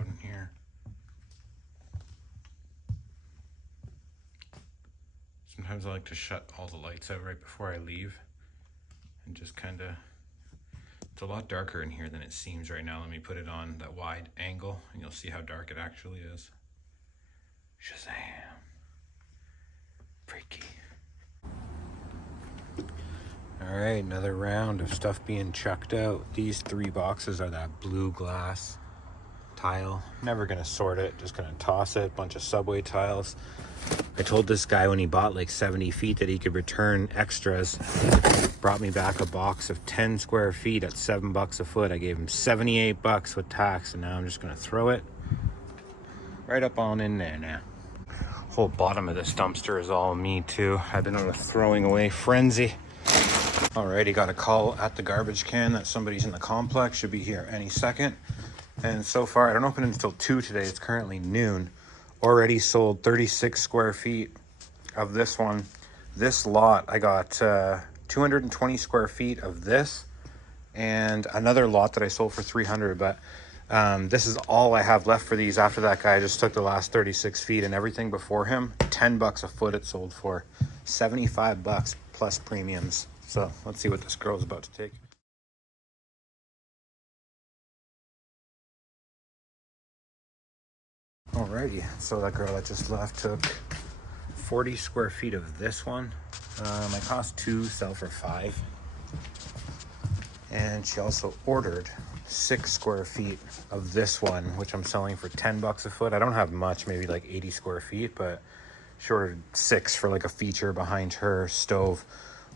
loud in here. Sometimes I like to shut all the lights out right before I leave and just kind of, it's a lot darker in here than it seems right now. Let me put it on that wide angle and you'll see how dark it actually is. Shazam. Freaky. All right, another round of stuff being chucked out. These 3 boxes are that blue glass tile. Never gonna sort it, just gonna toss it. Bunch of Subway tiles. I told this guy when he bought like 70 feet that he could return extras. Brought me back a box of 10 square feet at $7 a foot. I gave him 78 bucks with tax, and now I'm just gonna throw it right up on in there now. Whole bottom of this dumpster is all me too. I've been on a throwing away frenzy. Alrighty, got a call at the garbage can that somebody's in the complex, should be here any second. And so far, I don't open until 2 today, it's currently noon. Already sold 36 square feet of this one. This lot, I got 220 square feet of this and another lot that I sold for 300, but this is all I have left for these. After that guy just took the last 36 feet, and everything before him, 10 bucks a foot it sold for. 75 bucks plus premiums. So let's see what this girl's about to take. Alrighty, so that girl that just left took 40 square feet of this one. I cost 2, sell for 5. And she also ordered 6 square feet of this one, which I'm selling for 10 bucks a foot. I don't have much, maybe like 80 square feet, but she ordered 6 for like a feature behind her stove,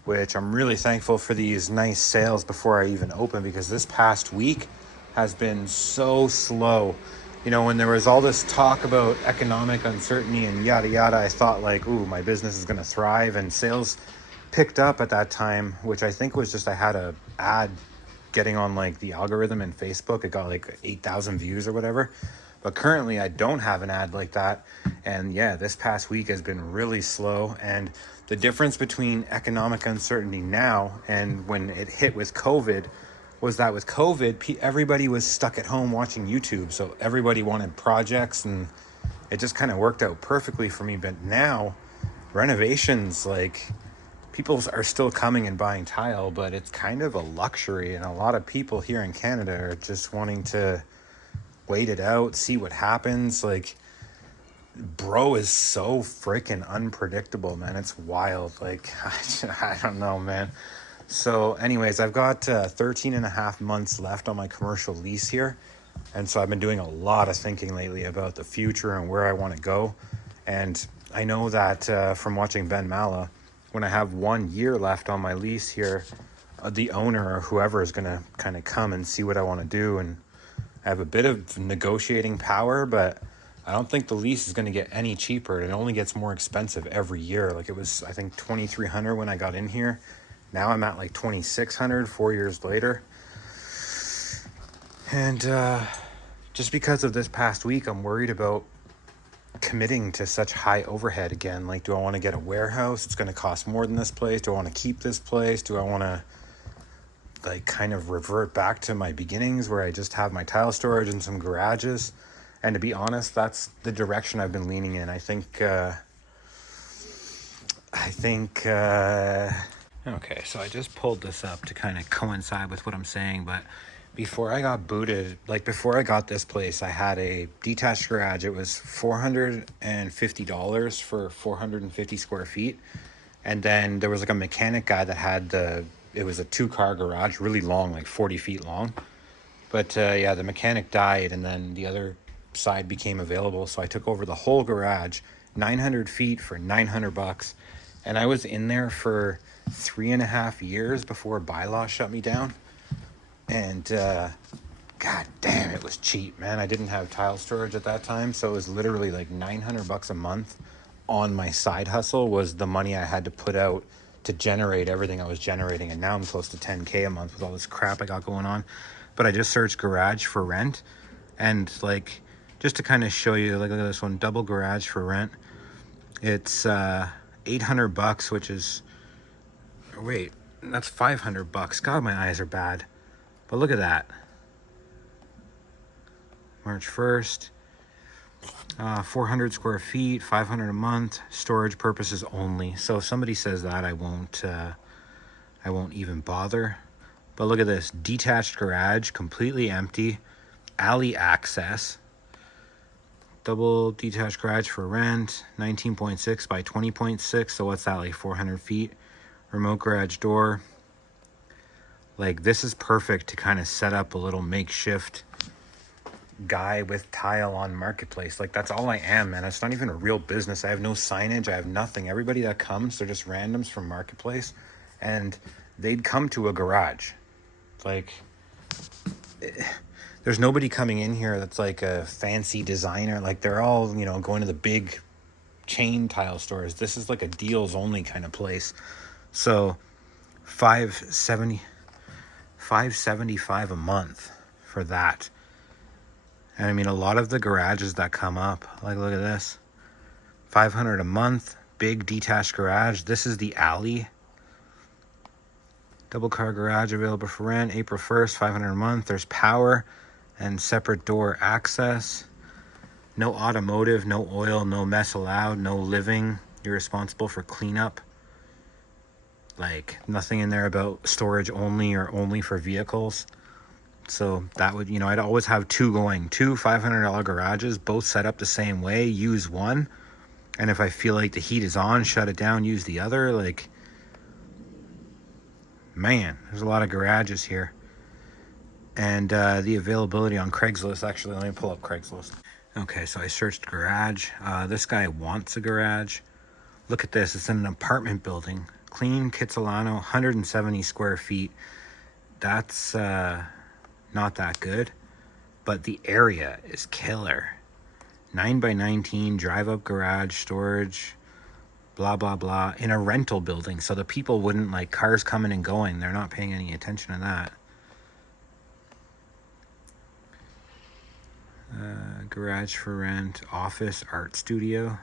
which I'm really thankful for these nice sales before I even open, because this past week has been so slow. You know, when there was all this talk about economic uncertainty and yada yada, I thought like, ooh, my business is gonna thrive, and sales picked up at that time, which I think was just I had a ad getting on like the algorithm in Facebook. It got like 8,000 views or whatever. But currently I don't have an ad like that. And yeah, this past week has been really slow. And the difference between economic uncertainty now and when it hit with COVID was that with COVID, everybody was stuck at home watching YouTube. So everybody wanted projects, and it just kind of worked out perfectly for me. But now renovations, like, people are still coming and buying tile, but it's kind of a luxury. And a lot of people here in Canada are just wanting to wait it out, see what happens. Like, bro is so freaking unpredictable, man. It's wild. Like, I don't know, man. So anyways, I've got 13 and a half months left on my commercial lease here. And so I've been doing a lot of thinking lately about the future and where I want to go. And I know that from watching Ben Mala, when I have 1 year left on my lease here, the owner or whoever is going to kind of come and see what I want to do. And I have a bit of negotiating power, but I don't think the lease is going to get any cheaper. It only gets more expensive every year. Like, it was, I think, $2,300 when I got in here. Now I'm at like $2,600 4 years later. And just because of this past week, I'm worried about committing to such high overhead again. Like, do I want to get a warehouse? It's going to cost more than this place. Do I want to keep this place? Do I want to like kind of revert back to my beginnings where I just have my tile storage and some garages? And to be honest, that's the direction I've been leaning in. I think okay, so I just pulled this up to kind of coincide with what I'm saying, but before I got booted, like before I got this place, I had a detached garage. It was $450 for 450 square feet. And then there was like a mechanic guy that had it was a 2-car garage, really long, like 40 feet long. But yeah, the mechanic died, and then the other side became available. So I took over the whole garage, 900 feet for 900 bucks. And I was in there for 3.5 years before bylaw shut me down. And god damn, it was cheap, man. I didn't have tile storage at that time, so it was literally like 900 bucks a month on my side hustle was the money I had to put out to generate everything I was generating. And now I'm close to 10K a month with all this crap I got going on. But I just searched garage for rent, and like, just to kind of show you, like, look at this one, double garage for rent. It's 800 bucks, which is, wait, that's 500 bucks. God, my eyes are bad. But look at that. March 1st. 400 square feet, 500 a month, storage purposes only. So if somebody says that, I won't even bother. But look at this, detached garage, completely empty, alley access, double detached garage for rent, 19.6 by 20.6. So what's that, like 400 feet? Remote garage door. Like, this is perfect to kind of set up a little makeshift guy with tile on marketplace. Like, that's all I am, man. It's not even a real business. I have no signage. I have nothing. Everybody that comes, they're just randoms from marketplace, and they'd come to a garage. Like, there's nobody coming in here that's like a fancy designer. Like, they're all, you know, going to the big chain tile stores. This is like a deals only kind of place. So $575 a month for that. And I mean, a lot of the garages that come up, like, look at this, $500 a month, big detached garage. This is the alley. Double car garage available for rent, April 1st, $500 a month. There's power and separate door access. No automotive, no oil, no mess allowed, no living. You're responsible for cleanup. Like, nothing in there about storage only or only for vehicles. So that would, you know, I'd always have two $500 garages, both set up the same way. Use one, and if I feel like the heat is on, shut it down, use the other. Like, man, there's a lot of garages here. And the availability on Craigslist, actually, let me pull up Craigslist. Okay, so I searched garage. This guy wants a garage. Look at this, it's in an apartment building. Clean, Kitsilano, 170 square feet. That's not that good, but the area is killer. 9 by 19 drive-up garage, storage, blah blah blah, in a rental building, so the people wouldn't, like, cars coming and going, they're not paying any attention to that. Garage for rent, office, art studio,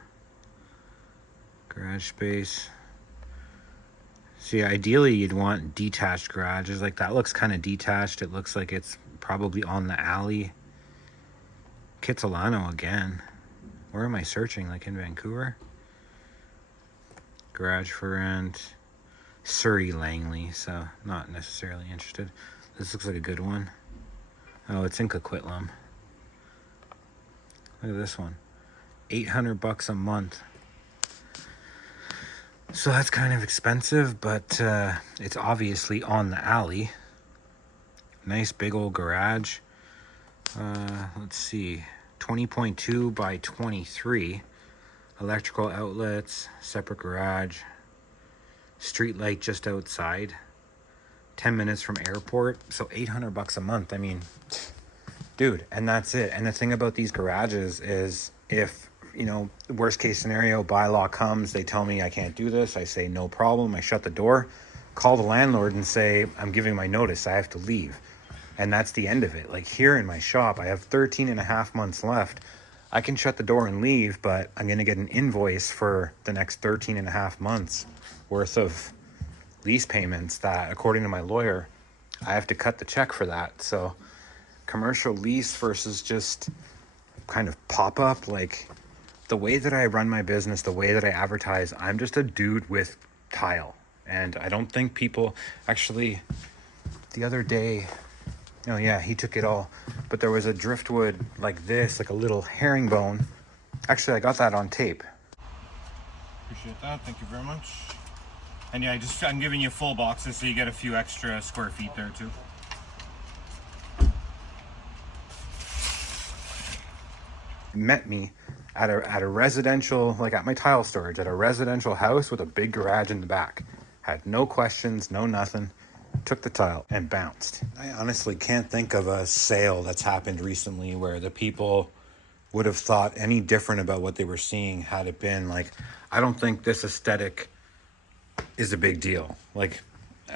garage space. See, ideally you'd want detached garages. Like, that looks kind of detached. It looks like it's probably on the alley. Kitsilano again. Where am I searching? Like, in Vancouver? Garage for rent. Surrey, Langley. So, not necessarily interested. This looks like a good one. Oh, it's in Coquitlam. Look at this one. $800 a month. So that's kind of expensive, but it's obviously on the alley. Nice big old garage. Let's see. 20.2 by 23. Electrical outlets, separate garage. Street light just outside. 10 minutes from airport. So $800 a month. I mean, dude, and that's it. And the thing about these garages is, if, you know, worst case scenario, bylaw comes, they tell me I can't do this, I say no problem, I shut the door, call the landlord and say I'm giving my notice, I have to leave. And that's the end of it. Like, here in my shop, I have 13 and a half months left. I can shut the door and leave, but I'm going to get an invoice for the next 13 and a half months worth of lease payments that, according to my lawyer, I have to cut the check for that. So commercial lease versus just kind of pop-up, like, the way that I run my business, the way that I advertise, I'm just a dude with tile. And I don't think people, actually, the other day, oh yeah, he took it all, but there was a driftwood like this, like a little herringbone. Actually, I got that on tape. Appreciate that, thank you very much. And yeah, I'm giving you full boxes, so you get a few extra square feet there too. Met me at a residential, like at my tile storage, at a residential house with a big garage in the back. Had no questions, no nothing. Took the tile and bounced. I honestly can't think of a sale that's happened recently where the people would have thought any different about what they were seeing had it been like, I don't think this aesthetic is a big deal. Like,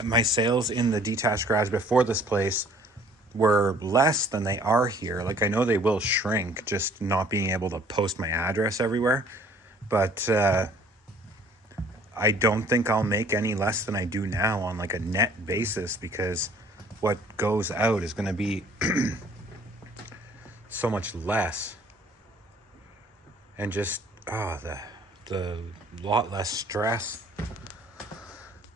my sales in the detached garage before this place were less than they are here. Like, I know they will shrink, just not being able to post my address everywhere. But I don't think I'll make any less than I do now on like a net basis, because what goes out is going to be so much less, and just the lot less stress.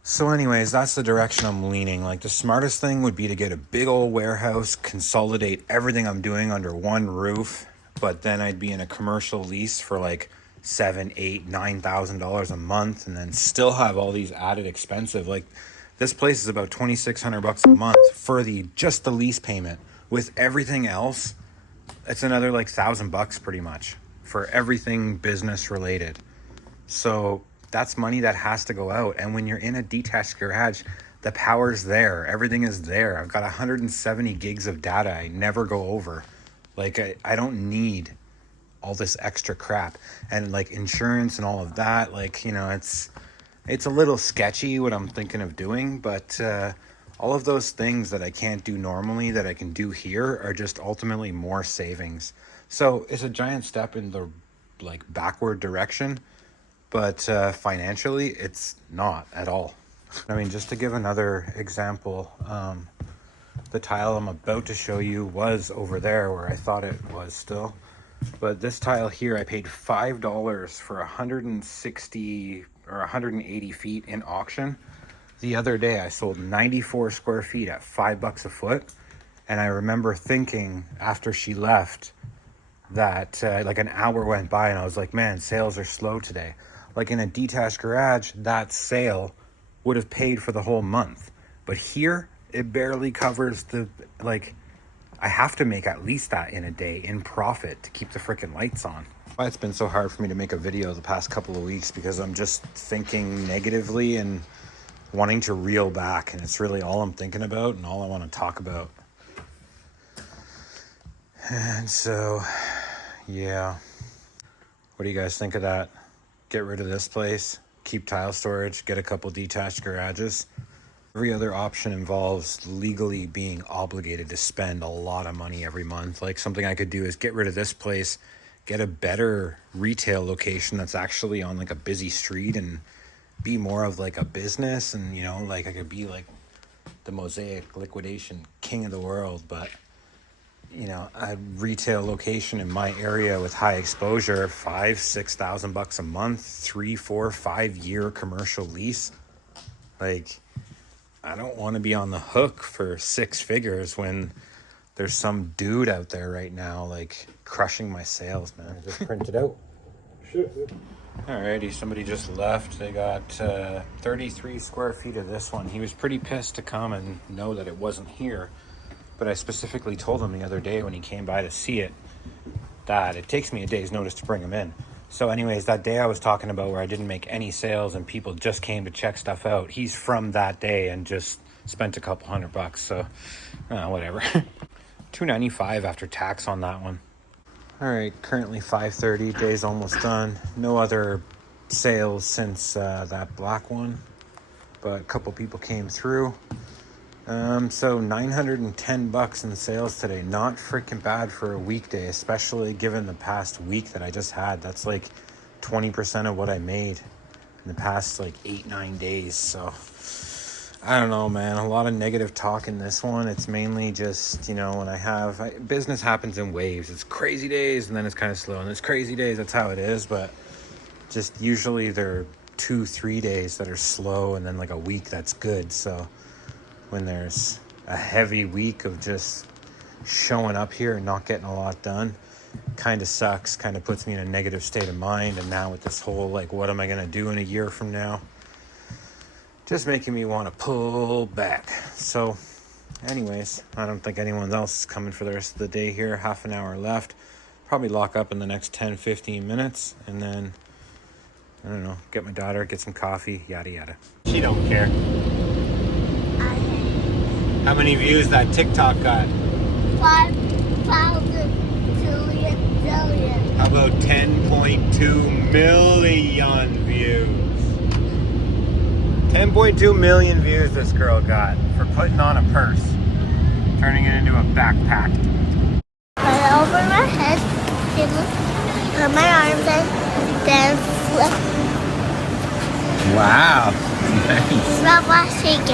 So anyways, that's the direction I'm leaning. Like, the smartest thing would be to get a big old warehouse, consolidate everything I'm doing under one roof, but then I'd be in a commercial lease for like $7,000, $8,000, $9,000 a month, and then still have all these added expensive. Like, this place is about $2,600 a month for just the lease payment. With everything else, it's another like $1,000 pretty much for everything business related. So that's money that has to go out. And when you're in a detached garage, the power's there. Everything is there. I've got 170 gigs of data I never go over. Like, I don't need all this extra crap. And like insurance and all of that, like, you know, it's a little sketchy what I'm thinking of doing, but all of those things that I can't do normally that I can do here are just ultimately more savings. So it's a giant step in the like backward direction, but financially it's not at all. I mean, just to give another example, the tile I'm about to show you was over there where I thought it was still, but this tile here I paid $5 for 160 or 180 feet in auction. The other day I sold 94 square feet at $5 a foot, and I remember thinking after she left that like an hour went by and I was like, man, sales are slow today. Like, in a detached garage, that sale would have paid for the whole month, but here it barely covers the, like, I have to make at least that in a day in profit to keep the freaking lights on. Why it's been so hard for me to make a video the past couple of weeks, because I'm just thinking negatively and wanting to reel back, and it's really all I'm thinking about and all I want to talk about. And so, yeah. What do you guys think of that? Get rid of this place, keep tile storage, get a couple detached garages. Every other option involves legally being obligated to spend a lot of money every month. Like, something I could do is get rid of this place, get a better retail location that's actually on like a busy street and be more of like a business. And, you know, like I could be like the Mosaic Liquidation king of the world, but, you know, a retail location in my area with high exposure, $5,000-6,000 a month, 3, 4, 5 year commercial lease. Like, I don't want to be on the hook for 6 figures when there's some dude out there right now like crushing my sales, man. Just print it out. Sure. Alrighty, somebody just left. They got 33 square feet of this one. He was pretty pissed to come and know that it wasn't here, but I specifically told him the other day when he came by to see it that it takes me a day's notice to bring him in. So anyways, that day I was talking about where I didn't make any sales and people just came to check stuff out, he's from that day and just spent a couple $100. So whatever. $295 after tax on that one. All right, currently 5:30, day's almost done. No other sales since that black one, but a couple people came through. So $910 in sales today. Not freaking bad for a weekday, especially given the past week that I just had. That's like 20% of what I made in the past like 8-9 days. So I don't know, man. A lot of negative talk in this one. It's mainly just, you know, when business happens in waves. It's crazy days and then it's kind of slow, and it's crazy days. That's how it is. But just usually there are 2-3 days that are slow and then like a week that's good. So when there's a heavy week of just showing up here and not getting a lot done, kind of sucks, kind of puts me in a negative state of mind. And now with this whole, like, what am I going to do in a year from now? Just making me want to pull back. So anyways, I don't think anyone else is coming for the rest of the day here. Half an hour left. Probably lock up in the next 10-15 minutes. And then, I don't know, get my daughter, get some coffee, yada yada. She don't care. How many views that TikTok got? 5,000 billion. How about 10.2 million views? 10.2 million views this girl got for putting on a purse, turning it into a backpack. Put over my head, put my arms in, then flip. Wow. Nice. Stop watching it.